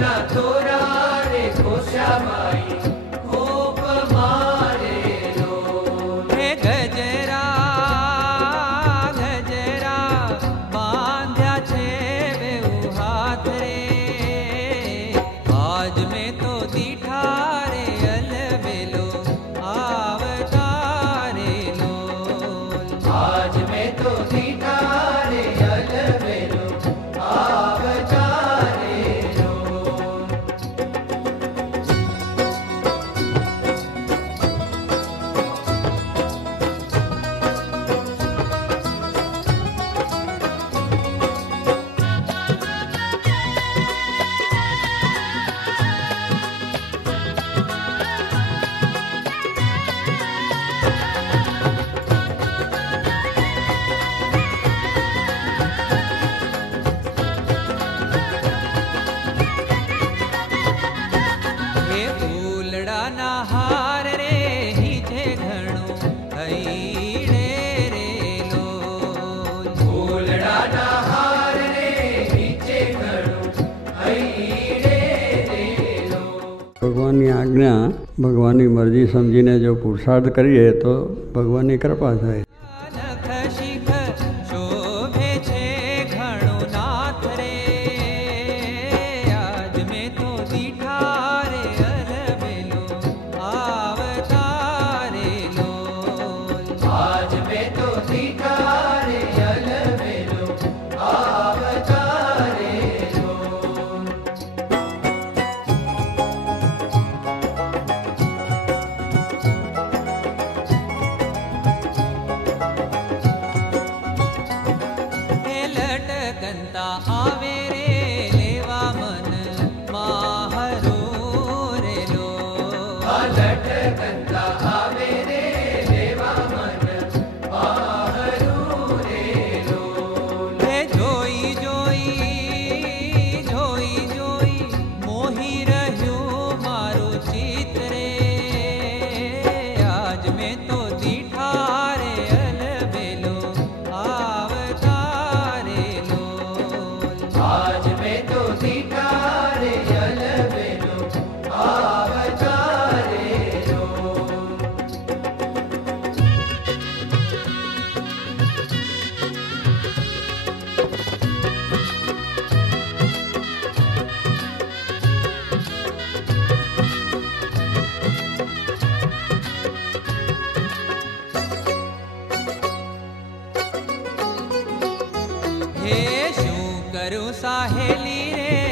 ના થોરા રે ખોશ્યા માઈ કોપ મારે લો હે ગજરા ગજરા બાંધ્યા છે બેઉ હાથ રે આજ મેં તો દીઠા રે અલબેલો આવતા રે લો આજ મેં તો દીઠા રે અલબેલો આવતા રે લો હે ફૂલડાના હાર રે હિજે ઘણું હૈડે રે લો ફૂલડાના હાર રે નીચે ઘણું હૈડે રે લો ભગવાનની આજ્ઞા ભગવાનની મરજી સમજીને જો પુરુષાર્થ કરીએ તો ભગવાનની કૃપા થાય. નખ શિખ શોભે છે ઘણું નાથ રે આજ મેં તો દીઠા રે અલબેલો આવતા રે લો આજ મેં તો દીઠા રે અલબેલો આવતા રે લો હે લટકંતા આવે રે લેવા મન માહરો રે લો લટકંતા આવે રે લેવા મન આહરું રે લો હે જોઈ જોઈ જોઈ જોઈ મોહી રહ્યું મારું ચિત્ત રે આજ મેં તો દીઠા રે અલબેલો આવતા રે લો આજ મેં તો દીઠા રે અલબેલો આવતા રે લો હે શું કરું સાહેલી રે